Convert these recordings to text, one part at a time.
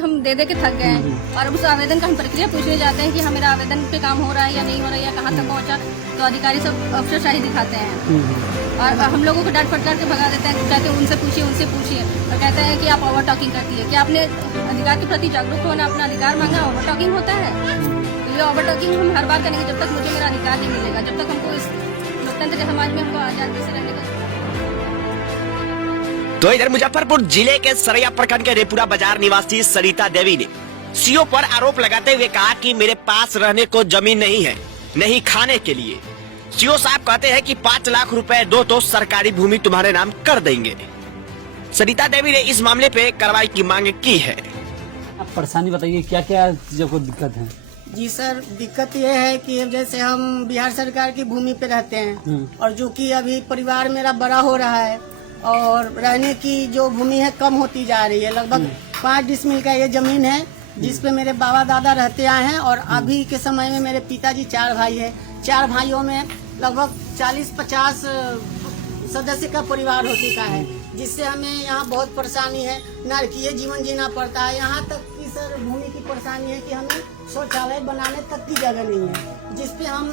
हम दे के थक गए हैं और उस आवेदन का हम प्रक्रिया पूछने जाते हैं कि हमारा आवेदन पे काम हो रहा है या नहीं हो रहा है या कहाँ तक पहुँचा, तो अधिकारी सब अफसरशाही दिखाते हैं और हम लोगों को डांट फटकार के भगा देते हैं। कहते हैं उनसे पूछिए और कहते हैं कि आप ओवर टॉकिंग करती है। क्या आपने अधिकार के प्रति जागरूक होना, अपना अधिकार मांगा, ओवर टॉकिंग होता है? तो ये ओवर टॉकिंग हम हर बार करेंगे जब तक मुझे मेरा अधिकार नहीं मिलेगा, जब तक हमको इस लोकतंत्र के समाज में हमको आजादी से रहने का। तो इधर मुजफ्फरपुर जिले के सरैया प्रखंड के रेपुरा बाजार निवासी सरिता देवी ने सीओ पर आरोप लगाते हुए कहा कि मेरे पास रहने को जमीन नहीं है, नहीं खाने के लिए। सीओ साहब कहते हैं कि 5 लाख रुपए दो तो सरकारी भूमि तुम्हारे नाम कर देंगे। सरिता देवी ने इस मामले पे कार्रवाई की मांग की है। आप परेशानी बताइए, क्या क्या चीजों को दिक्कत है? जी सर, दिक्कत ये है कि जैसे हम बिहार सरकार की भूमि पे रहते हैं और जो कि अभी परिवार मेरा बड़ा हो रहा है और रहने की जो भूमि है कम होती जा रही है। लगभग 5 डिसमिल का ये जमीन है जिसपे मेरे बाबा दादा रहते आए हैं और अभी के समय में मेरे पिताजी 4 भाई है। 4 भाइयों में लगभग 40-50 सदस्य का परिवार हो चुका है, जिससे हमें यहाँ बहुत परेशानी है। नारकीय जीवन जीना पड़ता है। यहाँ तक कि सर भूमि की परेशानी है कि हमें शौचालय बनाने तक की जगह नहीं है, जिसपे हम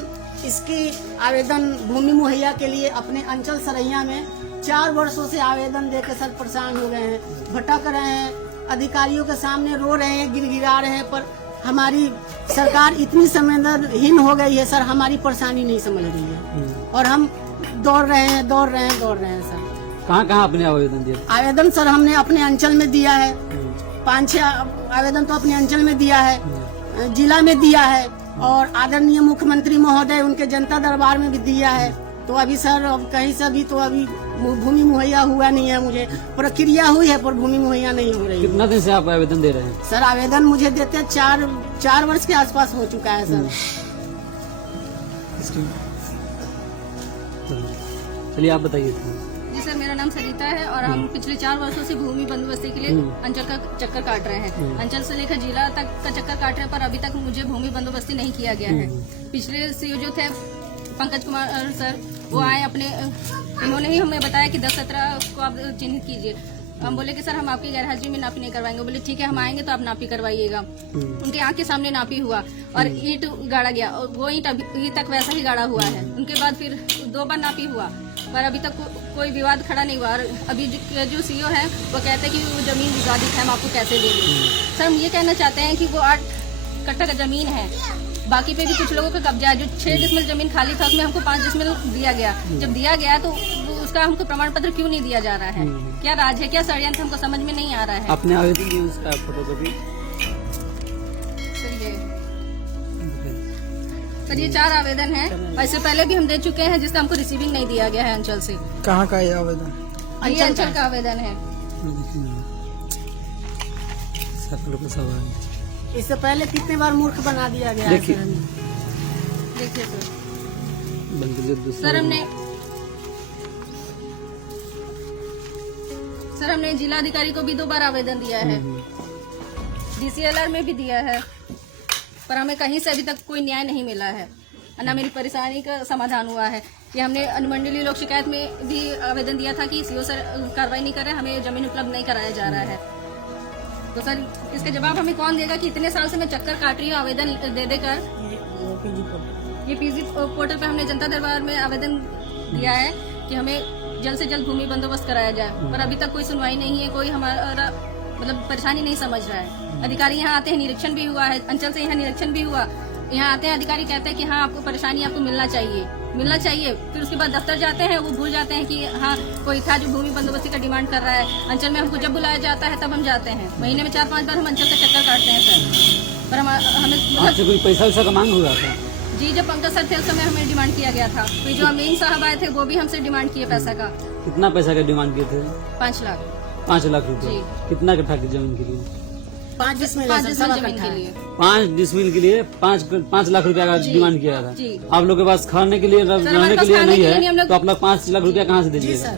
इसकी आवेदन भूमि मुहैया के लिए अपने अंचल सरैया में 4 वर्षों से आवेदन देकर सर परेशान हो गए हैं, भटक रहे हैं, अधिकारियों के सामने रो रहे हैं, गिड़गिड़ा रहे हैं। पर हमारी सरकार इतनी संवेदनहीन हो गई है सर, हमारी परेशानी नहीं समझ रही है और हम दौड़ रहे हैं सर। कहाँ आपने आवेदन दिया? आवेदन सर हमने अपने अंचल में दिया है, 5-6 आवेदन तो अपने अंचल में दिया है, जिला में दिया है और आदरणीय मुख्यमंत्री महोदय उनके जनता दरबार में भी दिया है। तो अभी सर अब कहीं से भी तो अभी भूमि मुहैया हुआ नहीं है। मुझे प्रक्रिया हुई है पर भूमि मुहैया नहीं हो रही है। कितना दिन से आप आवेदन दे रहे हैं? सर आवेदन मुझे देते 4 वर्ष के आसपास हो चुका है सर। चलिए आप बताइए। जी सर, मेरा नाम सरिता है और हम पिछले 4 वर्षों से भूमि बंदोबस्ती के लिए अंचल का चक्कर काट रहे हैं। अंचल से लेकर जिला तक का चक्कर काट रहे हैं पर अभी तक मुझे भूमि बंदोबस्ती नहीं किया गया है। पिछले सीओ जो थे पंकज कुमार सर, वो आए अपने, उन्होंने ही हमें बताया कि 10-17 को आप चिन्हित कीजिए। हम बोले कि सर हम आपकी गैरहाजिरी में नापी नहीं करवाएंगे। बोले ठीक है, हम आएंगे तो आप नापी करवाइएगा। उनके आँख के सामने नापी हुआ और ईंट गाड़ा गया और वो ईंट अभी तक वैसा ही गाड़ा हुआ है। उनके बाद फिर 2 बार नापी हुआ पर अभी तक कोई विवाद खड़ा नहीं हुआ। और अभी जो सीओ है वो कहते हैं कि वो जमीन विवादित है, हम आपको कैसे दे दें। सर हम ये कहना चाहते हैं कि वो 8 कट्ठा का जमीन है, बाकी पे भी कुछ लोगों का कब्जा है। जो 6 डिसमिल जमीन खाली था उसमें हमको 5 डिसमिल दिया गया। जब दिया गया तो उसका हमको प्रमाण पत्र क्यों नहीं दिया जा रहा है? क्या राज है, क्या षड्यंत्र, हमको समझ में नहीं आ रहा है। आपने आवेदन दिया उसका फोटोकॉपी? सर ये 4 आवेदन है, इससे पहले भी हम दे चुके हैं जिसका हमको रिसीविंग नहीं दिया गया है अंचल से। कहाँ का ये आवेदन? ये अंचल का आवेदन है। इससे पहले कितने बार मूर्ख बना दिया गया है देखिए सर हमने जिलाधिकारी को भी 2 बार आवेदन दिया है, DCLR में भी दिया है पर हमें कहीं से अभी तक कोई न्याय नहीं मिला है, ना मेरी परेशानी का समाधान हुआ है। ये हमने अनुमंडलीय लोक शिकायत में भी आवेदन दिया था कि सीओ सर कार्रवाई नहीं कर रहे, हमें जमीन उपलब्ध नहीं कराया जा रहा है। तो सर इसका जवाब हमें कौन देगा कि इतने साल से मैं चक्कर काट रही हूँ आवेदन दे देकर। ये PG पोर्टल पे हमने जनता दरबार में आवेदन दिया है कि हमें जल्द से जल्द भूमि बंदोबस्त कराया जाए, पर अभी तक कोई सुनवाई नहीं है, कोई हमारा मतलब परेशानी नहीं समझ रहा है। अधिकारी यहाँ आते हैं, निरीक्षण भी हुआ है, अंचल से यहाँ निरीक्षण भी हुआ। यहाँ आते हैं अधिकारी, कहते हैं कि हाँ आपको परेशानी आपको मिलना चाहिए। फिर उसके बाद दफ्तर जाते हैं, वो भूल जाते हैं कि हाँ कोई था जो भूमि बंदोबस्ती का डिमांड कर रहा है। अंचल में हमको जब बुलाया जाता है तब हम जाते हैं। महीने में 4-5 बार हम अंचल का चक्कर काटते हैं सर, पर हमें आपसे कोई पैसा का मांग हुआ था? जी, जब पंकज सर थे उस समय हमें डिमांड किया गया था। फिर जो अमीन साहब आए थे वो भी हमसे डिमांड किए पैसा का। कितना पैसा का डिमांड किए थे? 5 लाख। 5 लाख रुपए? कितना कट्ठा की जमीन के लिए? 5 डिसमिल जमीन के लिए। 5 डिसमिल के लिए 5 लाख रुपया का डिमांड किया था। आप लोग के पास खाने के लिए रहने के लिए नहीं है तो आप लोग 5 लाख रुपया कहाँ से दीजिएगा?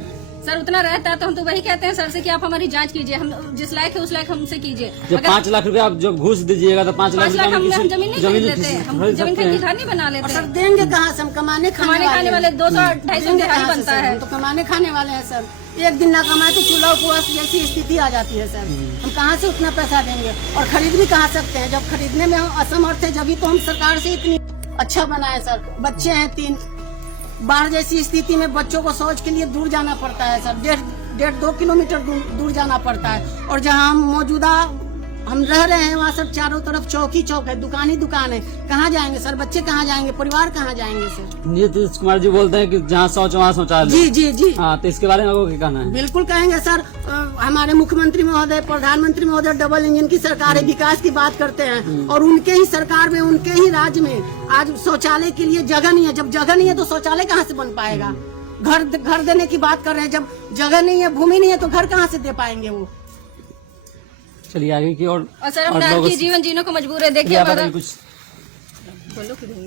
सर उतना रहता है तो हम तो वही कहते हैं सर से कि आप हमारी जांच कीजिए, हम जिस लायक है उस लायक हमसे कीजिए। जब 5 लाख रुपए आप जब घूस दीजिएगा तो 5 लाख 5 लाख रुपए हम जमीन नहीं खरीद लेते, हम जमीन खरीद के घर नहीं बना और लेते। सर देंगे कहाँ से, हम कमाने खाने वाले 200-250 दिहाड़ी बनता है। हम तो कमाने खाने वाले हैं सर, एक दिन ना कमाए तो चूल्हा उपवास जैसी स्थिति आ जाती है सर। हम कहाँ से उतना पैसा देंगे और खरीद भी कहाँ सकते हैं, जब खरीदने में हम असमर्थ है, जब तो हम सरकार से इतनी अच्छा बनाए सर। बच्चे हैं 3, बाढ़ जैसी स्थिति में बच्चों को शौच के लिए दूर जाना पड़ता है सर, 1.5-2 किलोमीटर दूर जाना पड़ता है। और जहाँ हम मौजूदा हम रह रहे हैं वहाँ सब चारों तरफ चौक ही चौक है, दुकान ही दुकान है। कहाँ जाएंगे सर, बच्चे कहाँ जाएंगे, परिवार कहाँ जाएंगे सर। नीतीश कुमार जी बोलते हैं कि जहाँ शौच वहाँ शौचालय। जी जी जी हाँ, तो इसके बारे में आपको क्या कहना है? बिल्कुल कहेंगे सर। हमारे मुख्यमंत्री महोदय, प्रधानमंत्री महोदय डबल इंजन की सरकार है, विकास की बात करते हैं और उनके ही सरकार में, उनके ही राज्य में आज शौचालय के लिए जगह नहीं है। जब जगह नहीं है तो शौचालय कहाँ से बन पाएगा। घर देने की बात कर रहे हैं, जब जगह नहीं है, भूमि नहीं है तो घर कहाँ से दे पाएंगे वो। चलिए आगे की और सर हम नार की जीवन जीने को मजबूर है। देखिए हमारा कुछ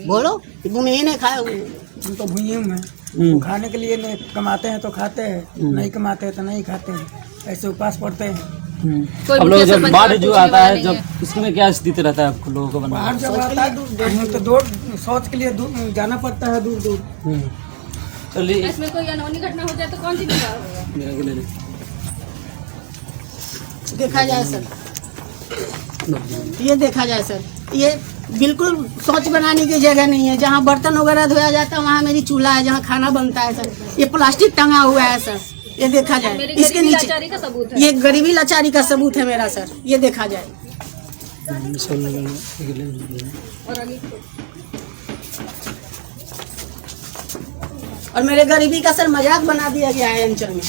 बोलो, भूमिहीन है, खाए हम तो भूमिहीन हैं, खाने के लिए नहीं कमाते हैं तो खाते हैं, नहीं कमाते हैं तो नहीं खाते हैं, ऐसे उपास पड़ते हैं। कोई अब लोग मुखिया जब सरपंच बाढ़ का जो पूछने आता है, वाला नहीं जब उसमें क्या स्थिति रहता है आप लोगों को बनाना? बाहर जब आता है हम तो दूर शौच के लिए जाना पड़ता है, दूर दूर। चलिए इसमें कोई अनहोनी घटना हो जाए तो कौन सी जिम्मेदार होगा? देखा जाए सर, ये देखा जाए सर, ये बिल्कुल शौच बनाने की जगह नहीं है। जहाँ बर्तन वगैरह धोया जाता है वहाँ मेरी चूल्हा है, जहाँ खाना बनता है सर। ये प्लास्टिक टंगा हुआ है सर, ये देखा जाए। मेरी इसके गरीबी नीचे लाचारी का सबूत है। ये गरीबी लाचारी का सबूत है मेरा सर, ये देखा जाए। और आगे और मेरे गरीबी का सर मजाक बना दिया गया है अंचल में।